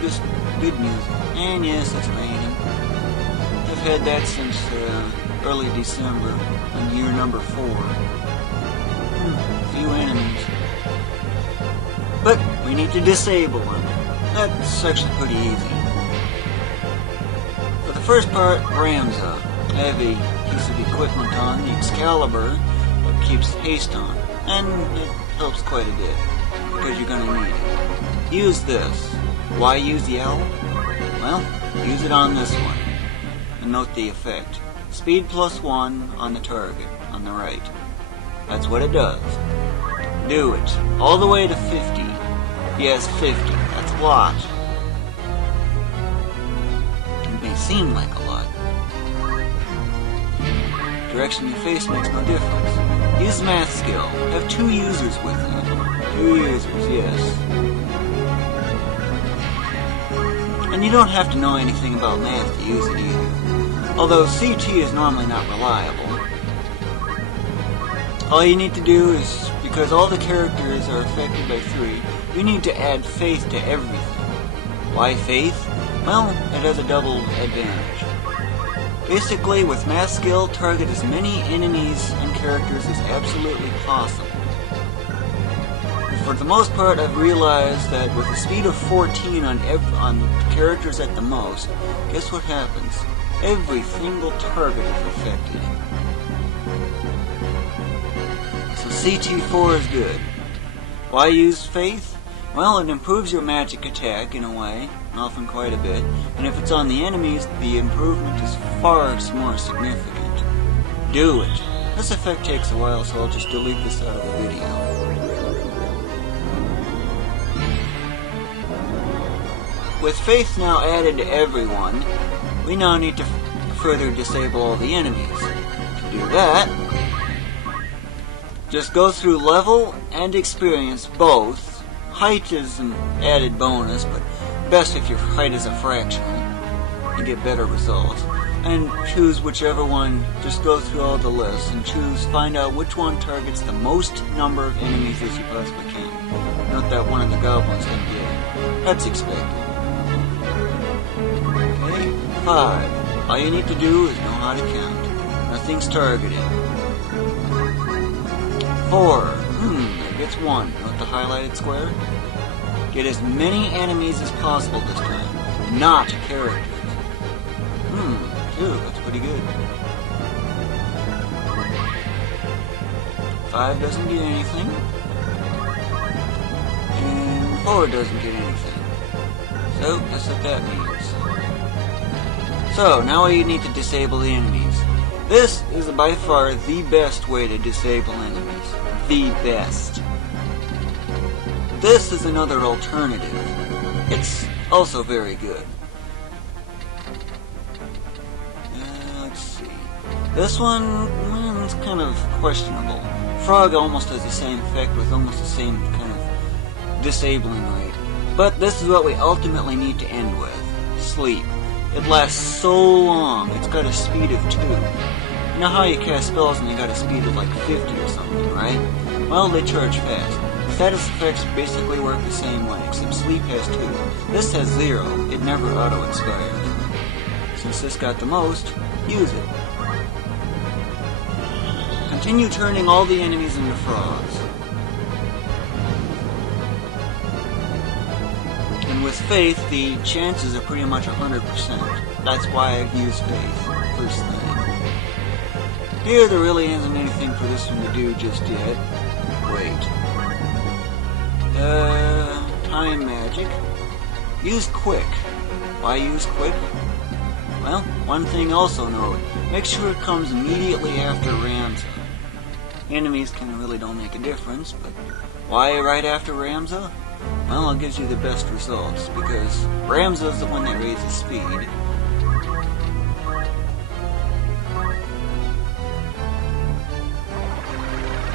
just good music. And yes, it's raining. I've had that since early December on year number 4. Few enemies. But we need to disable them. That's actually pretty easy. For the first part, Ramza. I have a piece of equipment on, the Excalibur, that keeps haste on. And it helps quite a bit, because you're going to need it. Use this. Why use the owl? Well, use it on this one. And note the effect. Speed +1 on the target, on the right. That's what it does. Do it. All the way to 50. Yes, 50. That's a lot. It may seem like a lot. Direction you face makes no difference. Use math skill. Have 2 users with you. 2 users, yes. And you don't have to know anything about math to use it either. Although CT is normally not reliable. All you need to do is, because all the characters are affected by 3, you need to add faith to everything. Why faith? Well, it has a double advantage. Basically, with math skill, target as many enemies and characters as absolutely possible. For the most part, I've realized that with a speed of 14 on characters at the most, guess what happens? Every single target is affected. So CT4 is good. Why use faith? Well, it improves your magic attack in a way, often quite a bit, and if it's on the enemies, the improvement is far more significant. Do it. This effect takes a while, so I'll just delete this out of the video. With faith now added to everyone, we now need to further disable all the enemies. To do that, just go through level and experience both. Height is an added bonus, but best if your height is a fractional. You get better results. And choose whichever one, just go through all the lists and find out which one targets the most number of enemies as you possibly can. Note that one of the goblins can get it. That's expected. Okay, 5. All you need to do is know how to count. Nothing's targeted. 4. That gets 1. Note the highlighted square? Get as many enemies as possible this time, not characters. 2. That's pretty good. 5 doesn't get anything. And 4 doesn't get anything. So, that's what that means. So, now you need to disable the enemies. This is by far the best way to disable enemies. The best. This is another alternative. It's also very good. Let's see. This one, it's kind of questionable. Frog almost has the same effect with almost the same kind of disabling rate. But this is what we ultimately need to end with. Sleep. It lasts so long. It's got a speed of 2. You know how you cast spells and you got a speed of like 50 or something, right? Well, they charge fast. Status effects basically work the same way, except sleep has 2. This has 0. It never auto-expires. Since this got the most, use it. Continue turning all the enemies into frogs. And with faith, the chances are pretty much 100%. That's why I use faith, first thing. Here, there really isn't anything for this one to do just yet. Wait. Time magic. Use quick. Why use quick? Well, one thing also note. Make sure it comes immediately after Ramza. Enemies really don't make a difference, but why right after Ramza? Well, it gives you the best results, because Ramza is the one that raises speed.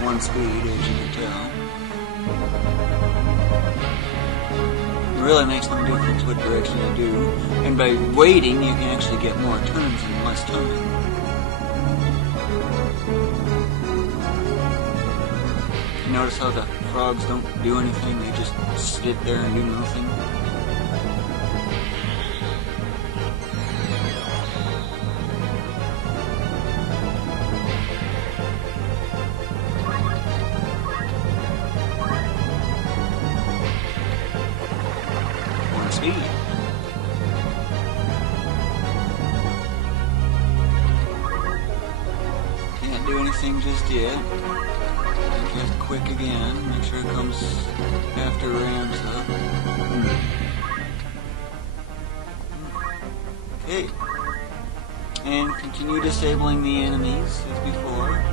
1 speed, as you can tell. It really makes no difference what direction you do, and by waiting, you can actually get more turns in less time. Notice how the frogs don't do anything, they just sit there and do nothing. speed. Can't do anything just yet. Just quick again. Make sure it comes after it ramps up. Okay. And continue disabling the enemies as before.